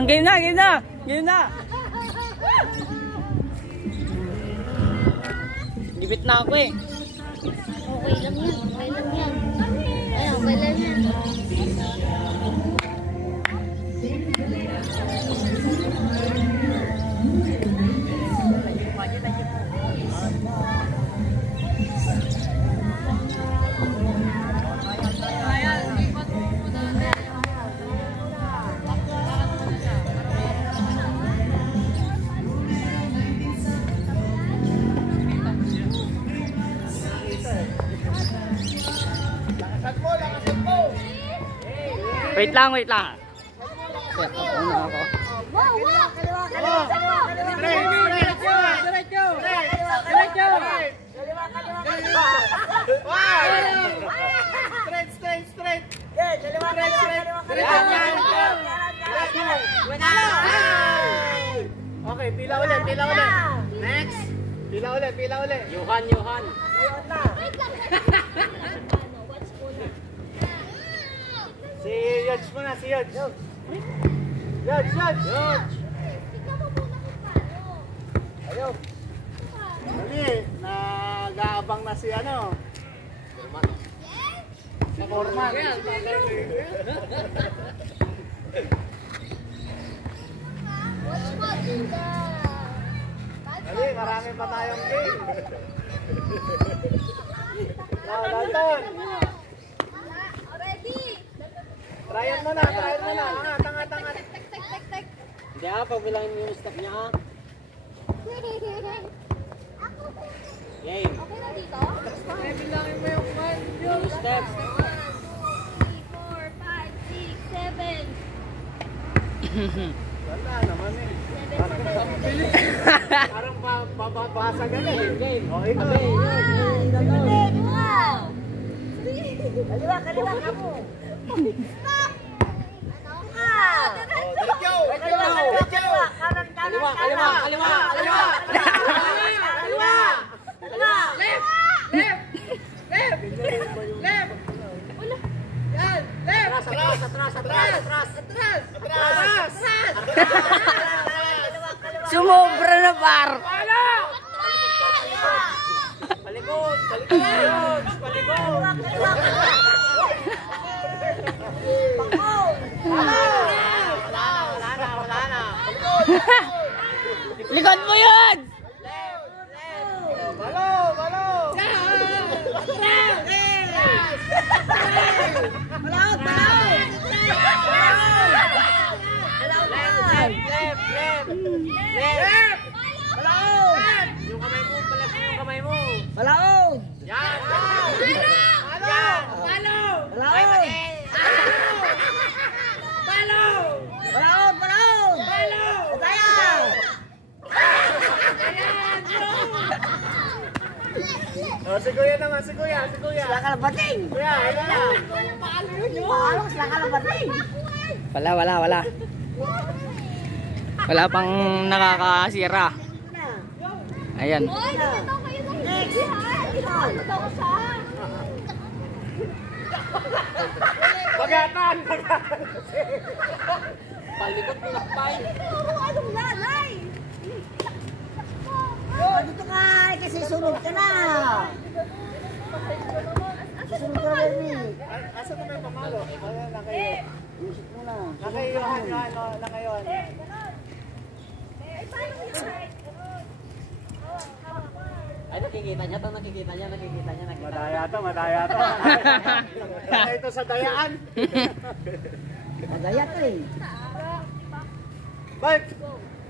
Game na, game na! Game na! Gibit na ako eh. Okay lang yan, okay lang yan. Ay, okay lang yan. Wait lang, wait lang. Set up muna ako. Wow, wow! Kaliwa, kaliwa, kaliwa, kaliwa! Diretso! Diretso! Diretso! Kaliwa, kaliwa, kaliwa! Straight, straight, straight. Okay, kaliwa, kaliwa, kaliwa, kaliwa! Okay, pila ulit, pila ulit. Next. Pila ulit, pila ulit. Johan, Johan. Si Yodge muna, si Yodge. Yodge, Yodge. Yodge. Ayaw. Dali, nag-aabang na si ano. Si Foreman. Dali, marami pa tayong game. Dalton. Tryan mo na, tryan mo na. Angat, angat, angat. Hindi ah, pagbilangin mo yung step niya ah. Game. Okay na dito? Bilangin mo yung Yung step. 1, 2, 3, 4, 5, 6, 7. Wala naman eh. 7. Parang babasa ka na eh. Game. O, ikaw. Wow! Kaliwa, kaliwa ka mo. Stop! Ano ka? Diretso! Kaliwa, kaliwa, kaliwa. Kanan, kanan, Kaliwa, kaliwa, kanan. kaliwa, kaliwa. Kaliwa! Kaliwa! Left! Left! Left! Yan! Left! Atras, atras, atras, atras. Atras! Atras! Sumobra na par. Palikod! Palikod! Palikod! Wala na! Likod mo yun! Balo! Balo! Balaod, balaod! Left! Left! Left! Balaod! Yung kamay mo! Palas yung kamay mo! Balaod! Yan! Balo! Balo! Balaod! Balo! Balaod, balaod! Balo! Tayo! Oh, si Kuya naman, si Kuya, si Kuya. Sila kalabating! Kuya, ano na? Paano sila kalabating? Wala, wala, wala. Wala pang nakakasira. Ayan. Hoy, dito kayo na hindi. Ano daw siya? Pagatan! Palikot mo na pa. Anong lalay? Dito ka, kasi sunod ka na. Sunod ka na, baby. Asa na yung pamalo? Ayan, nakayo. Music mo na. Nakayo, nakayo. Ay, nakikita niya to, nakikita niya, nakikita niya, nakikita niya. Madaya to, madaya to. Madaya ito sa dayaan. Magaya to eh. Balik!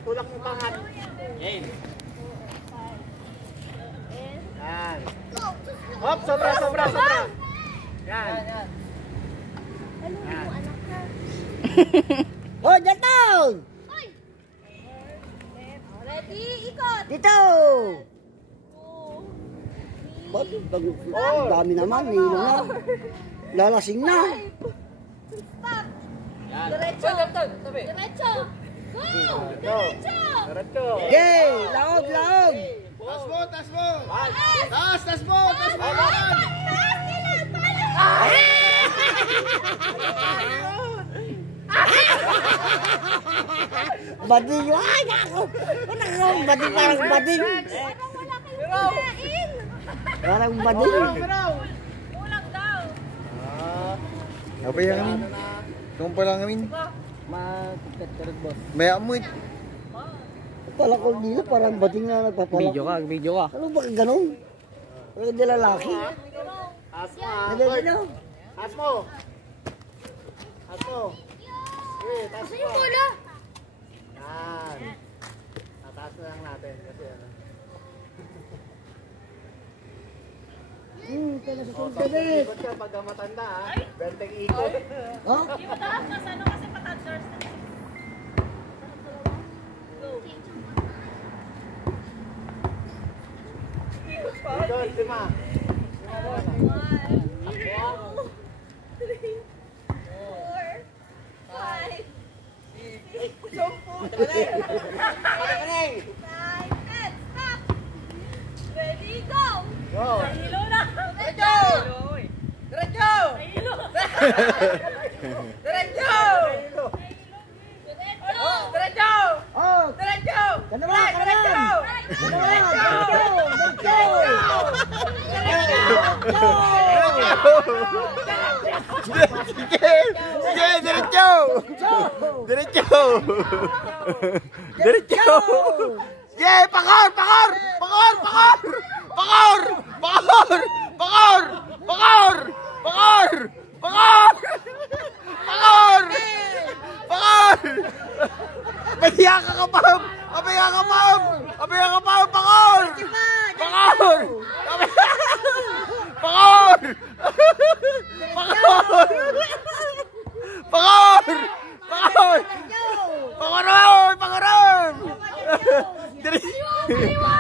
Tulak mo pangat. Game. Yan. Hop, sobra, sobra, sobra. Yan. Yan. Oh, Dalton! Ready? Ikot! Dito! Ba't? Dami naman, nilo na. Lalasing na. Stop! Yan. Diretso! Tabi. Diretso! Go! Go. Diretso! Diretso. Okay, laog, laog. Tas mo, tas mo. Tas mo, tas mo. Taas nila! Palo! Bading. Ay, nako. Bading parang bading. Parang bading. Kulang daw. Apa yang amin? Kamu palang amin? Magkakarag boss. May amoy. Pala ko dito parang bading na nagpapalak. Video ka. Ano ba ganun? Ano di lalaki? Asma. Nagagano? Asmo. Asmo. Eh, taas mo. Wala. Yan. Tataas na lang natin kasi ano. Kaya sa Oh, sunod. ikot ka pagka matanda ha. Benteng ikot. Oh? Hindi mo taas na ano kasi patanders na. Ikot, lima. 9, 10, stop! Ready, go! Go. Nahilo na! Diretso! Diretso! Nahilo! Diretso! Diretso! Diretso! Oh! Diretso! Kanawa! Diretso! Sige, diretso! Diretso! Diretso! Sige, pakor! Pakor! Pakor! Pakor! Pakor! Pakor! Pakor! Pakor! Pakor! Pakor! Pakor! Pahiya ka ka, Pam! Pahiya ka, Pam! Pahiya ka, Pam! Pakor! Pakor! Pakor! Pakor! Pakor! Pakor! Pakoron! Pakoron! Kaliwa!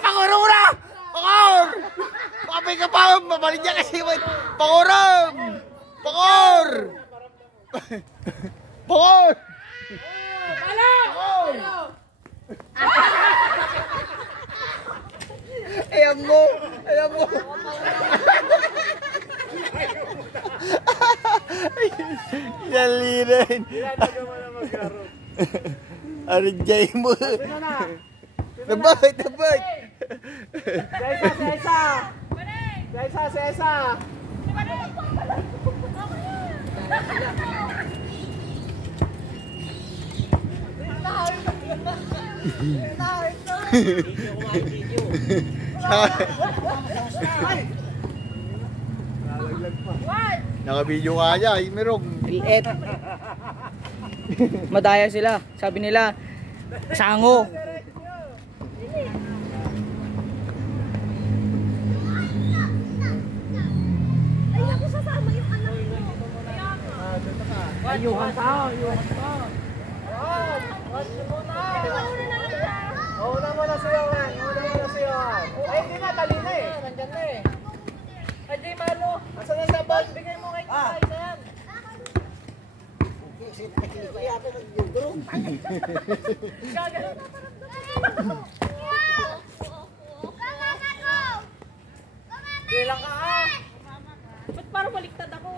Pakoron na! Pakor! Kapay ka, Pam! Mabalik niya kasi Pakoron! Pakor! Pakor! Ayan mo! Ayan mo! Dali rin! Arjay mo! Nabay! Nabay! Sesa! Naka-video ka niya, Merong. Liit. Madaya sila. Sabi nila, sango. Ay, ako sasama yung anak ko. Kaya nga. Ayuhan pa. Una mo na siyawan. Ay, hindi na, tali na eh. Nandyan na eh. Ay, di malo. Asan na sabon? Bigay mo kay Kaysa yan. Bilang ka ah. Ba't parang baliktad ako?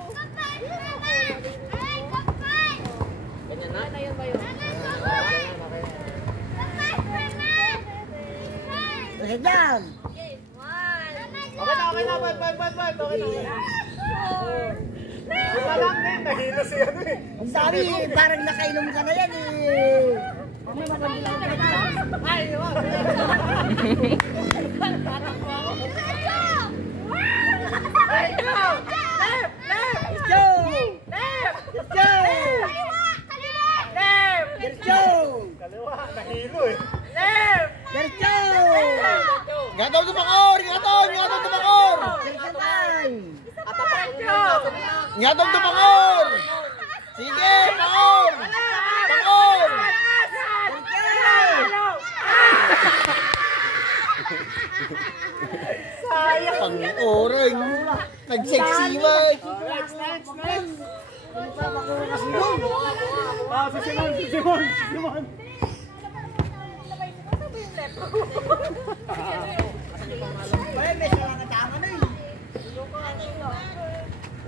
Ganyan na? Ayun ba yun? Ganyan! Okay na, bad. Okay na. Wala lang din, nahilo siya ano eh. Ang dami, parang nakainom ka na yan eh. Ay, wag. Ay, go! Left! Left! Let's go! Left! Let's go! Left! Let's go! Kaliwa, nahilo eh. Left! Let's go! Ngataw tumakor! Ngataw tumakor! Let's go time! Ngataw tumakor! Sige, pakor! Pakor! Pang-oring! Nag-sexy man! Next! Si Simon!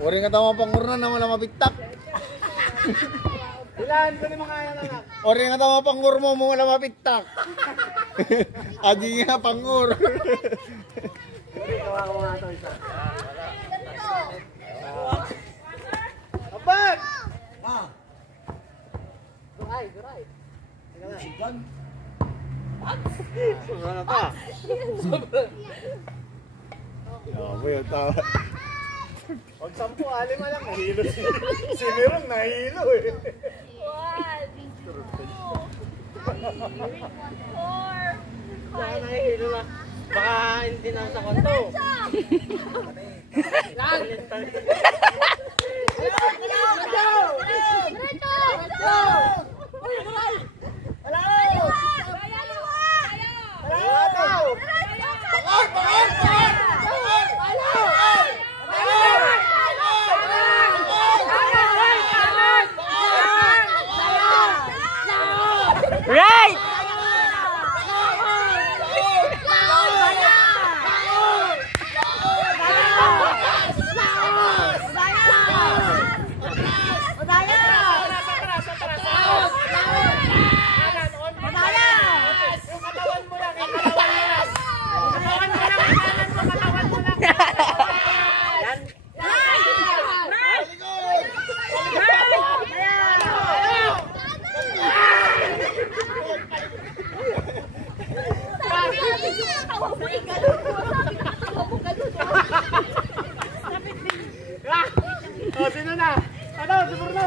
Uri nga tama pangurna na wala mabigtak. Ilan ko ni mga anak? Ori nga tama pangur mo wala mabigtak. Adi nga pangur. Gawa ko nga ito isa. Abad! Duray, duray. Sobra na pa. Boy, tawa. Pag 10, 6 lang, nahilo si Mirong, nahilo eh. 1, 2, 3, 4, 5. Saka nahilo na. Baka hindi na sa konto. Right! Oh, sino na? Ano? Si Bruno!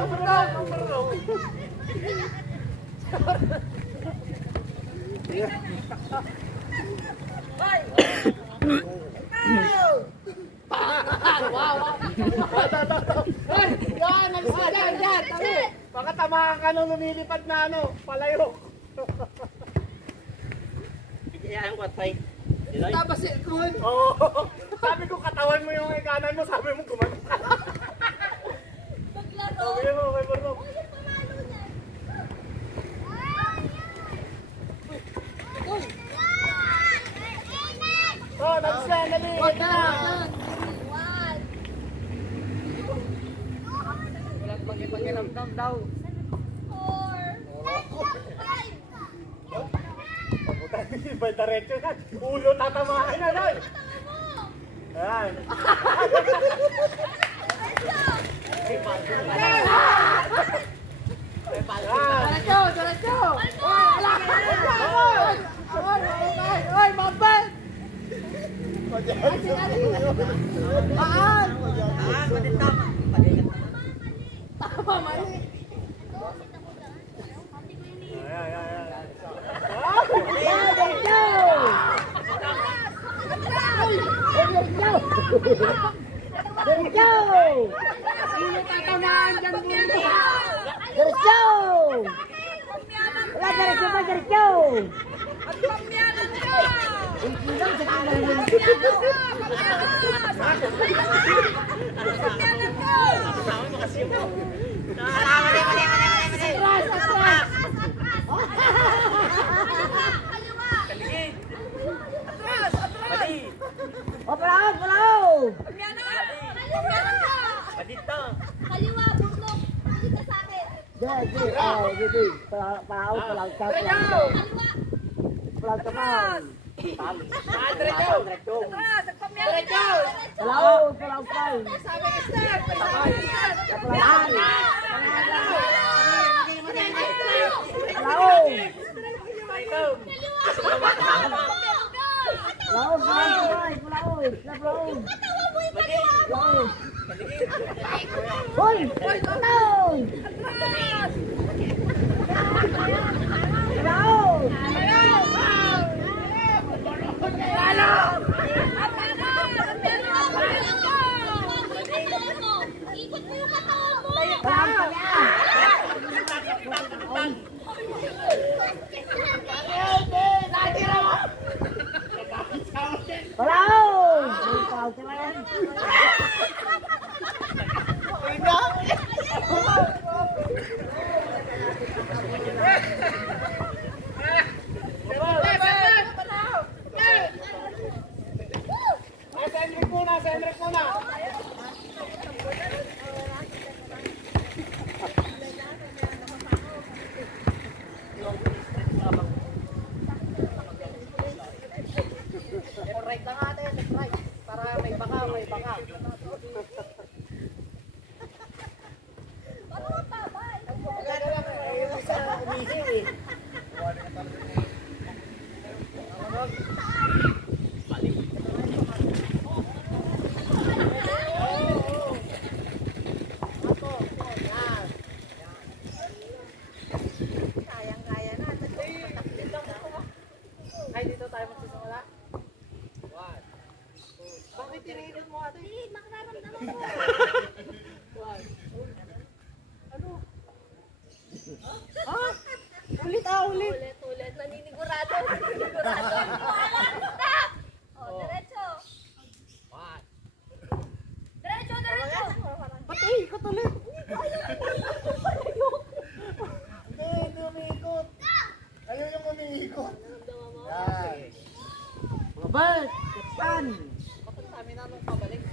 Baka tamahan ka nung lumilipad na ano, palayo. Bigyan ko at tay. Tapos Oo. Sabi ko katawan mo yung ikanan mo, sabi mo gumano ka. Sabi mo, kay Bruno. Oh, nagsiyan, dali. Pakiramdam daw. 4, 5. Iba diretso na. Ulo tatamahan na doon. Ayan. Diretso! Oy, mabal! Paan! Pati tama. Tama, mali. Sino tatamaan dyan mo? Diretso! Wala, diretso ba, diretso? At pamyanan ka! O, palaog, palaog! Kaliwa, buslok. Hindi ka sa akin. Sige, palaog, palaog, Kaliwa. palaog ka pa. Diretso! Atras! Pamyanan ka! Palaog, palaog pa. Sabi ka, step! Palaog. Palaog. Palaog, palaog, palaog. Palaog. Palaog. Hoy! Palaog! Palaog! Ikot mo yung katawan mo. Palaog ka na! Palaog! Palaog ka na yan. muna. Right lang natin, right. Para may baka, may baka. Maganda lang, yung isa umihiw eh. Ay, dito tayo magsisimula. One, two. Bakit tinigil mo ate? Hindi, makaramdaman mo. One, two. Ano? Ha? Ulit ah, ulit. Ulit. Naninigurado. Naninigurado. Stop! Oh, diretso. One. Diretso, diretso. Patay, ikot ulit. Hindi umiikot. Ayaw yung umiikot. Yan. Mga bal, yan. Bakit sa amin na nung pabalik?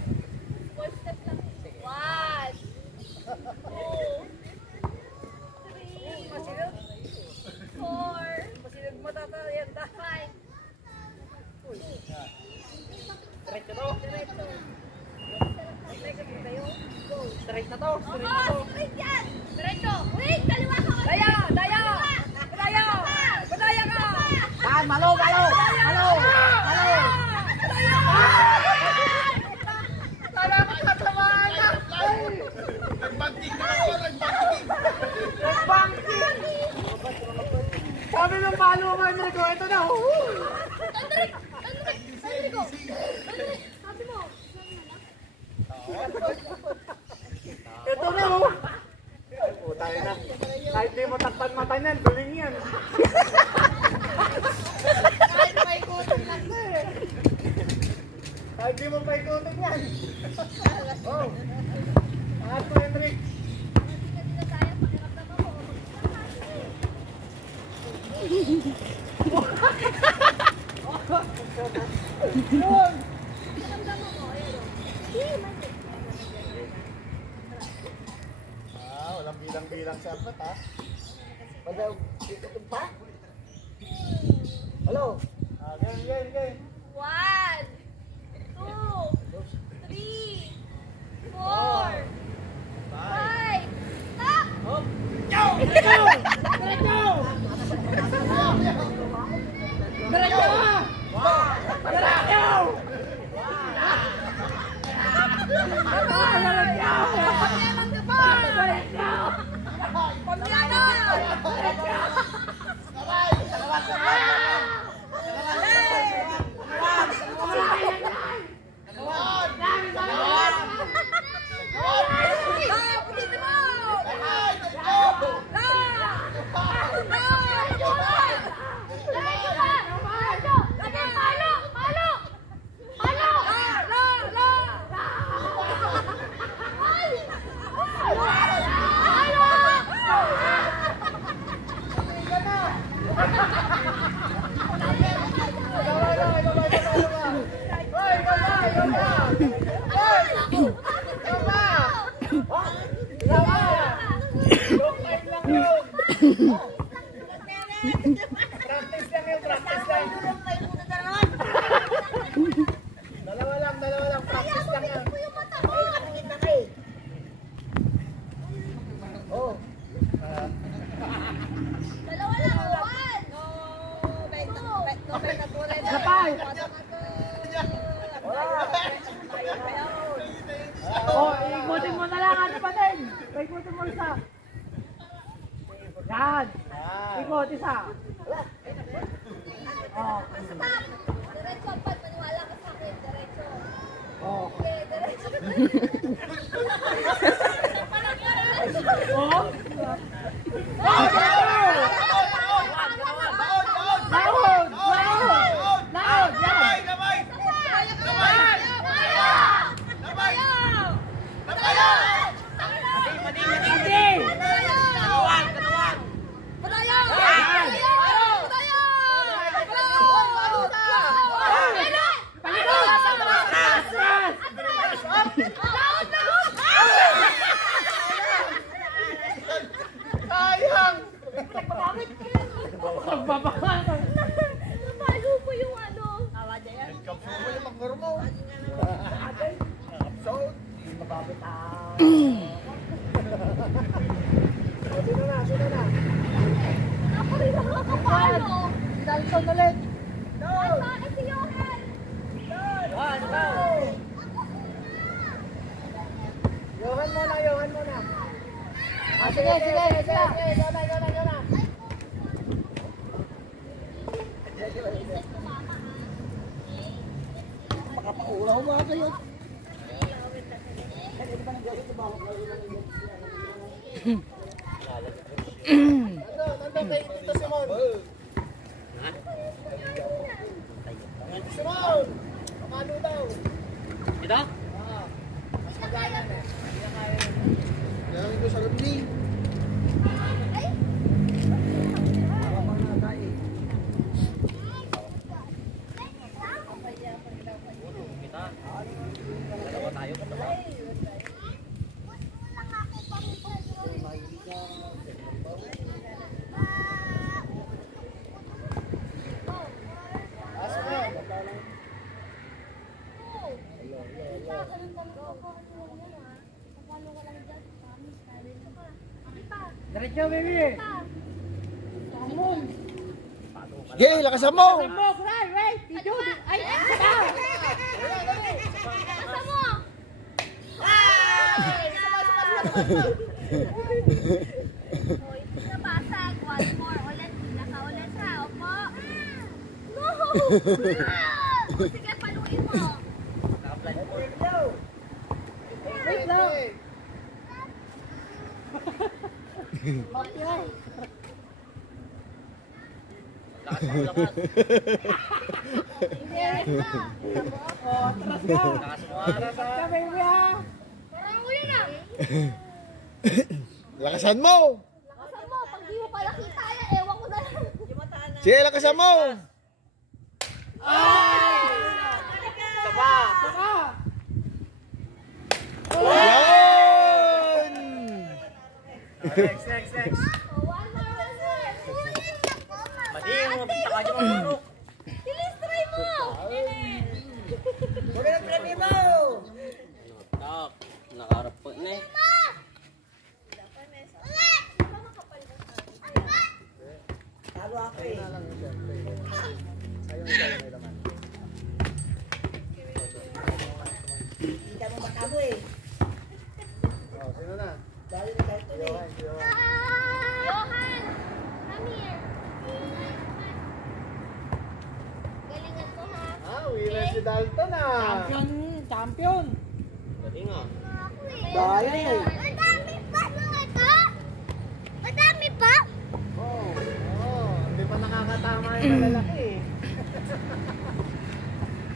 Small step lang. 1, 2, 3, 4, Masilid mo tatayan da. 5. Diretso to. Diretso. Straight na to. Straight na to. Oh, straight yan. Diretso. Wait, kaliwa ka. Daya! Daya! Daya! Daya ka! Saan? Malo! Malo! Malo! Malo! Tala ka tatamaan na! Nagbanting na ako, nagbanting. Nagbanking! Sabi ng palo mo, Enrico, ito na! Enrico. Sabi mo. Ito na oh! O, tayo na. Kahit di mo takpan mata niyan, duling yan. Kahit paikutin lang na eh! Kahit di mo pa ikutin yan. Oh. Angat mo, Henrik. Hindi na tayo. Pakiramdam ako. Pakiramdam ako. Ayun. Walang bilang-bilang sa apat, ha? Padaw, ikutin pa? Hello? Game. 1, 2, 3, 4, 5. Stop! Practice lang yun, practice lang. Dalawa lang, practice lang yan. Oh. Dalawa lang. 1, 2, Kapay! Oh, ikutin mo na lang, ano pa din? Ikutin mo isa. Yan! Ikot isa. Oh. Diretso, Pat. Maniwala ka sa akin. Diretso. Oh. Okay, diretso. Oh. Laod! Laod! Yan! Hindi! Sino na? Sino na? Ako rin ang nakapalo. Dalton ulit. Ay, bakit si Johan? Johan muna, Johan muna. Sige, sige, sige. Go na. Makapaulaw mga kayo. Nandun kay Tito Simon. Simon! Pamalo daw. Ito? Mas magalan eh. Gawin ko sa gabi. Diretso, baby. Sige, lakasan mo! Nasa mo! Hoy, nabasag. One more. Ulit. Nakaulit ha. Opo. No! Sige, paluin mo. Wait lang. Parang mo yun ah. Lakasan mo! Lakasan mo. Pag di mo pala kita yan, ewan ko na lang. Sige, lakasan mo! Yan! Next. Oh, one more. Madi, mo pitaka dyan mo. Bilis, try mo. Huwag na premi mo! Tak, nakaharap po na eh. Talo ako eh. Ayun siya, may laman. Hindi mo matalo eh. Oh, sino na? Dahil na Dalton eh. Johan, come here. Galingan ko ha. Ah, winner si Dalton ah. Champion. Galing ah. Dahil eh. Madami pa mga ito. Madami pa. Hindi pa nakakatama yung malalaki eh.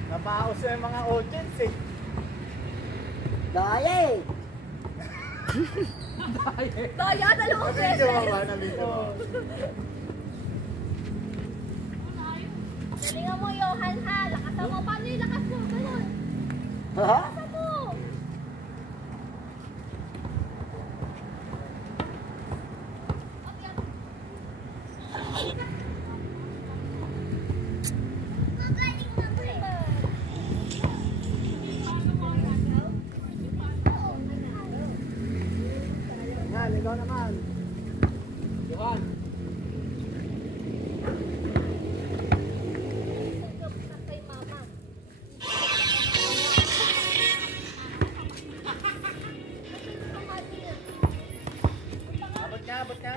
Napaos yung mga audience eh. Daya eh. Daya, dalawang beses. Nabidyo ba? Galingan mo, Johan ha. Lakasan mo. Paano yung lakas mo? Ganun. Ha? Lakasan mo. Magaling na mo eh. Yan, ikaw naman. Johan. Kay mama. Abot ka.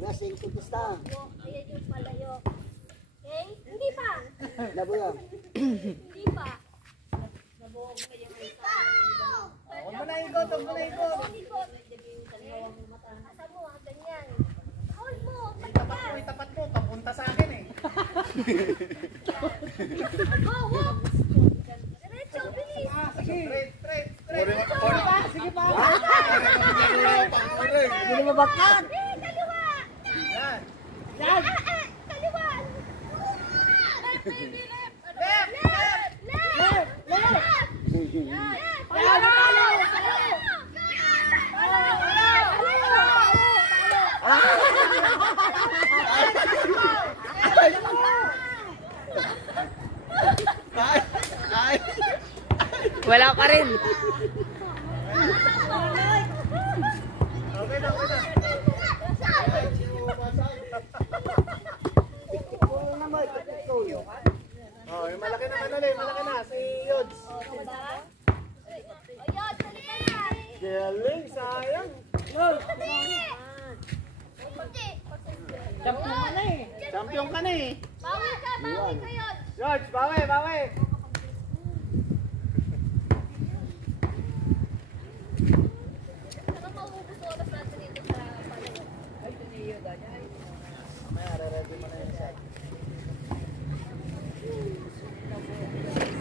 Nasing kutusta. Ayan yung palayo. Okay? Hindi pa. Labuya. Hindi pa. Huwag mo na ikot. Asa mo, ganyan. Hold mo. Tapat mo. Papunta sa akin eh. Go, walk. Diretso, bilis. Straight. Sige pa. Hindi mo bakat. Kaliwa. Yan. Kaliwa. Wala pa rin. Okay na, okay na. Oh, yung malaki na kanali, malaki na. Si Yods. Galing, sayang. Champion ka na eh. Bawi ka yun. Yods, bawi, bawi. Saka maubos oras natin dito sa palayo. Mamaya, re-ready mo na yung set.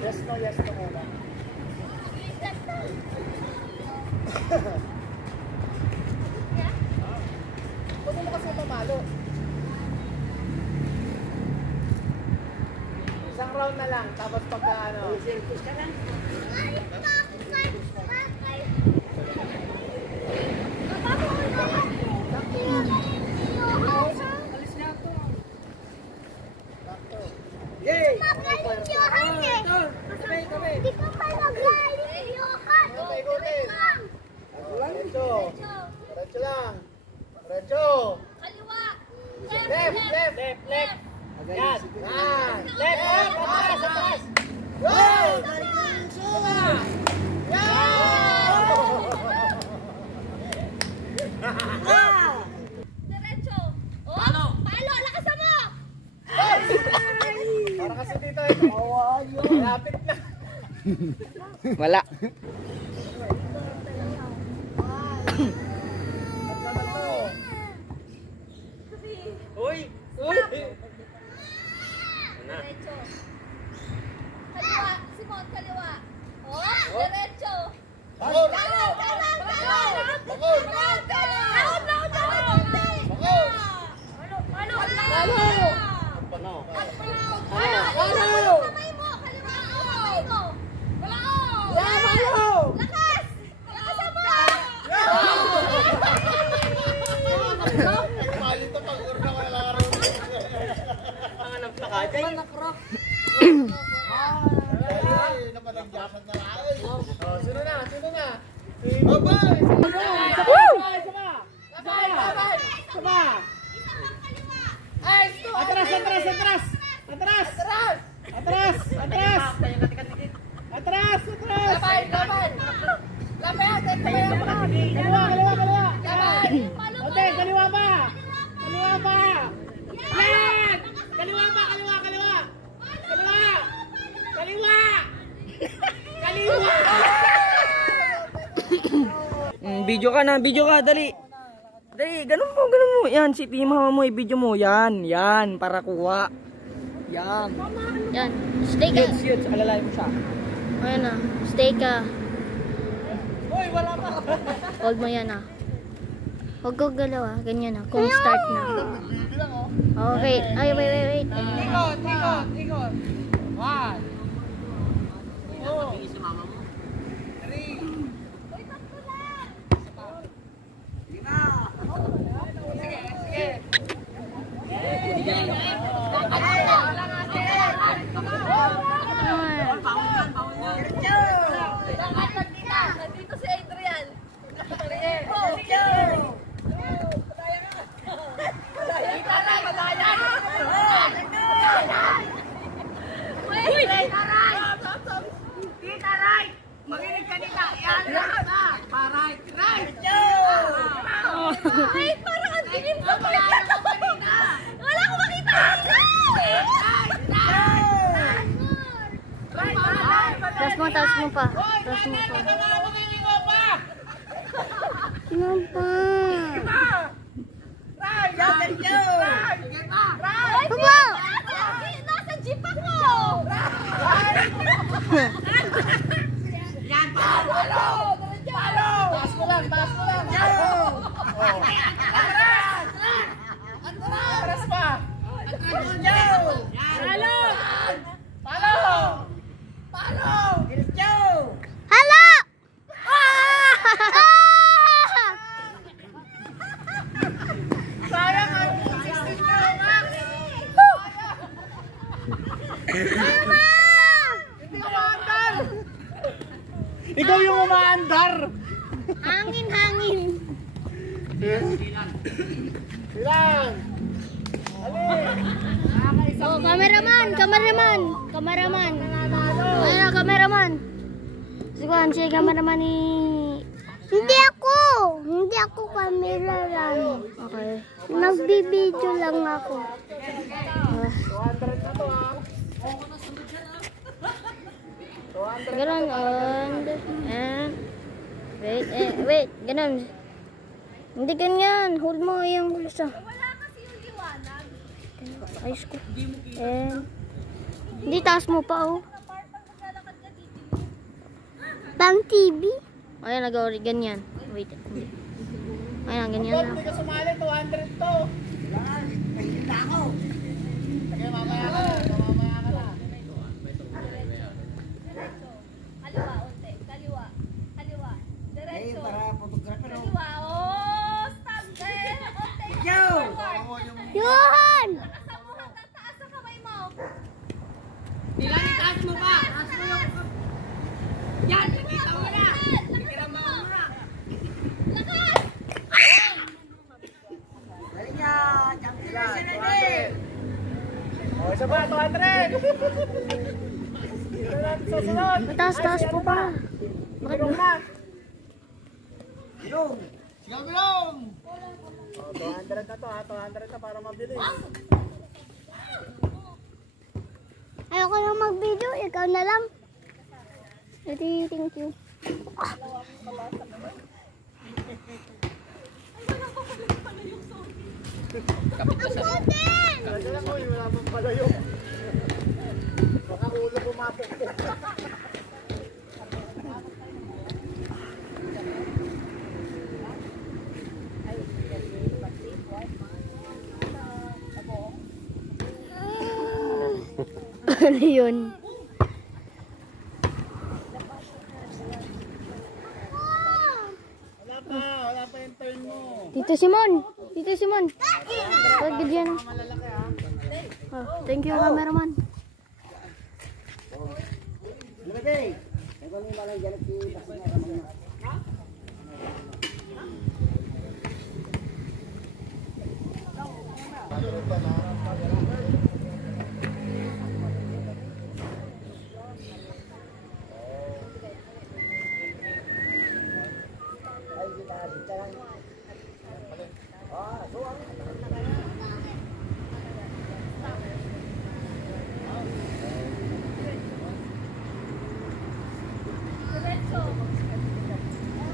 Yes no muna. Huwag mo kasi mamalo. Isang round na lang, tapos pagka ano. Circus ka lang. Yay! Hindi ka pa nagaling. Diretso. Diretso lang. Diretso. Kaliwa. Left, left, left, left. Yan. Yan. Left, left. Atras, atras. Wow! Diretso. Palo. Palo. Lakasan mo. Para kasi dito eh. Malapit na. Wala. Uy! Uy! Diretso. Kaliwa. Simon, kaliwa. Oh, diretso. Bakol! Kanan, kanan, kanan. Bakol! Kanan, kanan. Down. Bakol! Palo. Pano? Palo. Kamay mo. Kaliwa. Kamay mo. Palo. Lakas. Lakasan mo. Palit na pag-urna ko na laro. Panganap na ka. Ay, napanagyasan na lang. Oh, sino na? Sino na? Si Babay! Atras, atras, atras! Atras! Atras! Atras! Atras! Atras! Kaliwa, kaliwa, kaliwa! Okay, kaliwa pa! Kaliwa pa! Yan! Kaliwa pa, kaliwa, kaliwa! Kaliwa! Kaliwa! Kaliwa! Video ka na, video ka, dali. Dali, ganun mo, ganun mo. Yan, si Tima mo, i-video mo. Yan, yan, para kuha. Yan. Yan. Stay ka. Yun, alalay mo siya. Ayan na. Stay ka. Uy, wala pa! Hold mo yan ah. Huwag ko galaw ah. Ganyan ah. Kung start na. Bilang oh. Okay. Ay, wait. Ikot, ikot, ikot! One! Nandito si Adrian. Tita, right! Makinig ka nila! Yan! Pa-right! Right! Ay, parang ang dilim ko pa yan. Wala ko makita. Taas mo pa. Taas mo pa. Tingnan pa. Papa! Nasa jeep ako. Yan! Palo! Taas mo lang, taas mo lang. Atras pa! Palo! Palo! Diretso! Hala! Sayang ang 16 Pro Max. Hindi ko maandal. Bilang! Oh, cameraman! Ayun na, cameraman. Siguan si cameraman ni... Hindi ako cameraman. Okay. Nagbibideo lang ako. 200 na to ha. Ganon, wait, ganon. Hindi ganyan. Hold mo yung isa. Wala kasi yung liwanag. Ayos ko. Hindi, taas mo pa, oh. Pang TV? Ayan, nag-ori, ganyan. Wait. Ayan, ganyan lang. Hindi ka sumali, 200 to. Sige, mamaya ka na. Kaliwa, unti. Kaliwa. Diretso. Kaliwa. Oh, stop there. Unti. Yun! Asa mo hanggang taas ang kamay mo. Taas mo pa! Yan! Nakita mo na! Ikirama mo na! Lakas! O, isa pa, 200. Dito natin susunod. Taas po pa. Bilong na. Sigaw bilong. O, 200 na to ha, 200 na para mabilis. Ayoko lang mag-video, ikaw na lang. Edi, thank you. Kasi lang, uy, wala pang palayo. Baka ulo pumapok po. Ano yun? Wala pa yung turn mo. Tito Simon! Pagod yan. Malalaki ha. Oh, thank you, cameraman.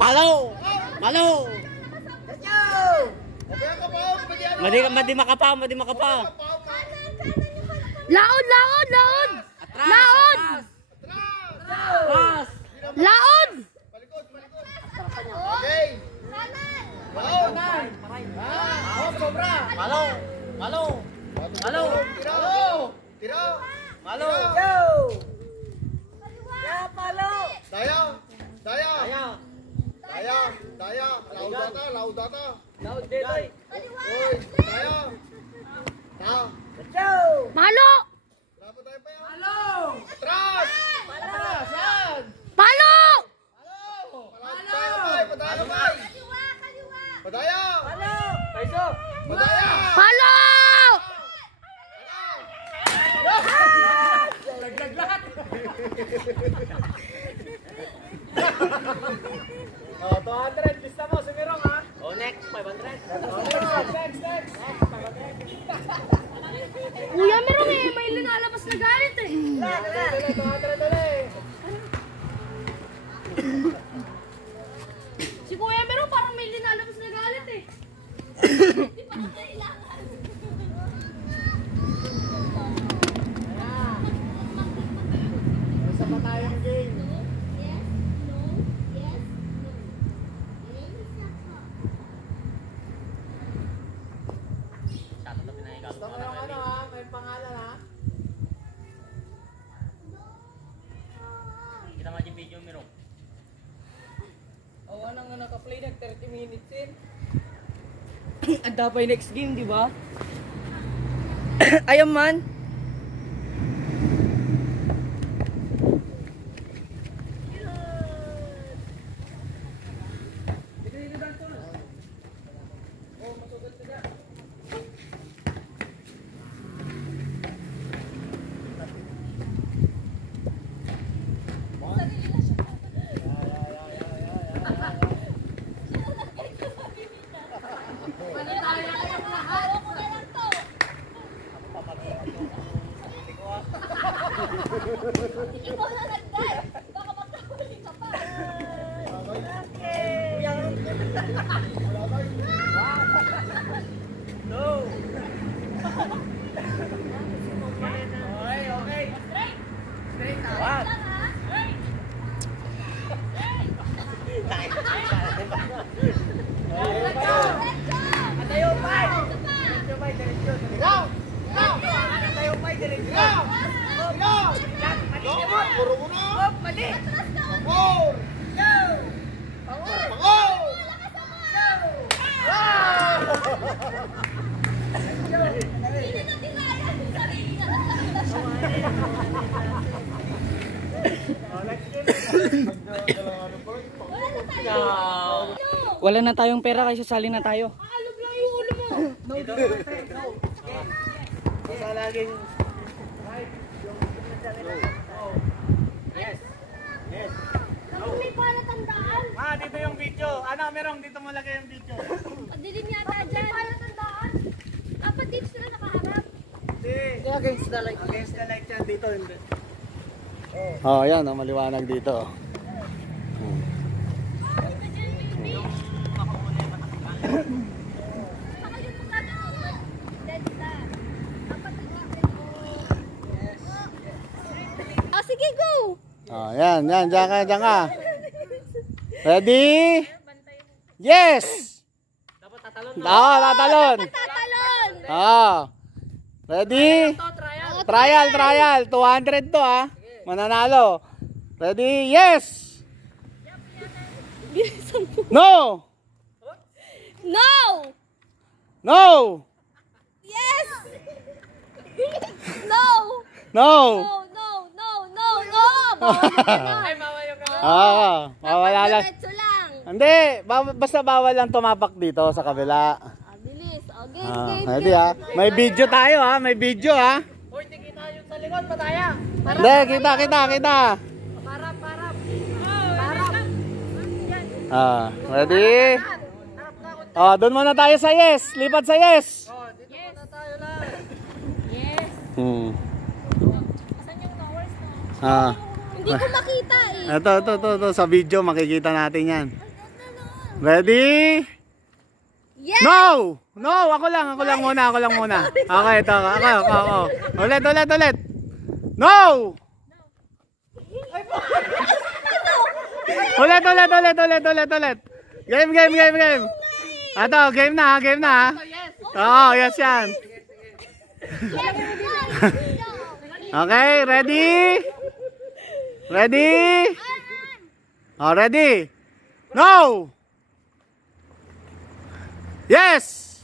Malo! Madi makapa! Laod! Okay. Kanan. Sobra. Malo. Tira. Malo. Daya. Laudata. Laud detoy! Oy, daya. Malo! Wala pa tayo pa yan. Atras. Yan. Palo! Padaya. Padaya. Paiso! Padaya. Palo! Oh, 200. Lista mo, sumirong ha. Oh, next! 500! Next. Kuya, meron may linalabas na galit eh. 200 ulit. Si Kuya meron parang may linalabas na galit eh. Isa pa tayong game. Gusto mo yung ano ha? May pangalan ha? Kita mo yung video, Miro. Oh, ano nga naka-play na 30 minutes in. Ang tapay next game, di ba? Ayun man. Ikaw na nag-dive. Baka magkahuli ka pa. Puro mo na! Pangor! Pangor! Wala na tayong pera kaya sasali na tayo. Alog lang yung ulo mo. Basta laging... May palatandaan. dito yung video. Ano, merong dito mo lagay yung video. Padilim yata dyan. May palatandaan. Dapat dito sila nakaharap. Hindi. Against the light. Against the light yan dito. Hindi. Oh, ayan, oh, maliwanag dito. Saka yung pagkataon. Dead na. Dapat oh, sige, go! Oh, yan, yan, diyan ka. Ready? Yes! Dapat tatalon. Oo, tatalon. Tatalon! Oo. Ready? Trial. 200 to ha. Mananalo. Ready? Yes! No! No! No! Yes! No! No! Ay, mawayo ka. Mawala lang. Diretso lang. Hindi, basta bawal lang tumapak dito sa kabila. Bilis. Game. Ready ha? May video tayo ha, may video ha. Uy, tingin tayo sa likod, pataya. Hindi, kita. Parap. Ready? Doon muna tayo sa yes. Lipat sa yes. Oh, dito muna tayo lang. Yes. Asan yung towers na? Hindi ko makita eh. Ito, sa video makikita natin yan. Ready? Yes! No! Ako lang muna. Okay, ito, ako. Ulit. No! Ulit. Game. Ito, game na ha. Oo, yes yan. Okay, ready? Ready? No! Yes!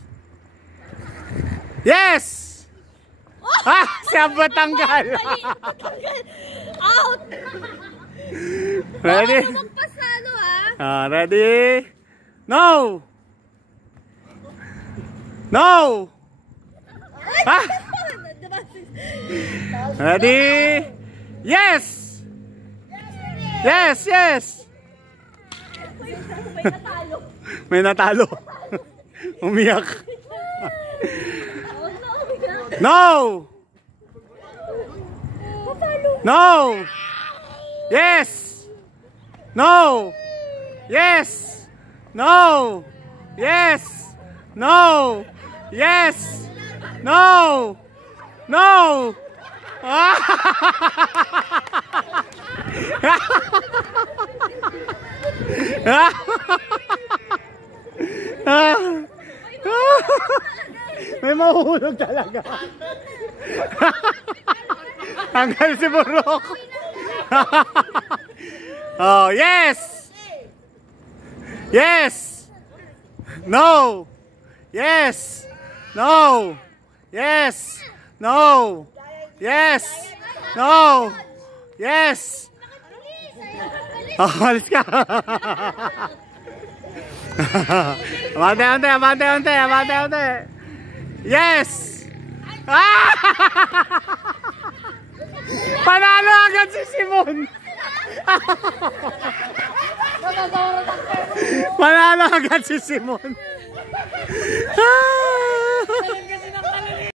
Siya ba tanggal? Out! Ready? Magpasano ha? Ready? No! Ready? Yes! May natalo. Umiyak. No! Yes! No! May mahuhulog talaga. Tanggal si Burok. Oh, yes! No! Alis ka. Abante. Yes! Panalo agad si Simon. Panalo agad si Simon.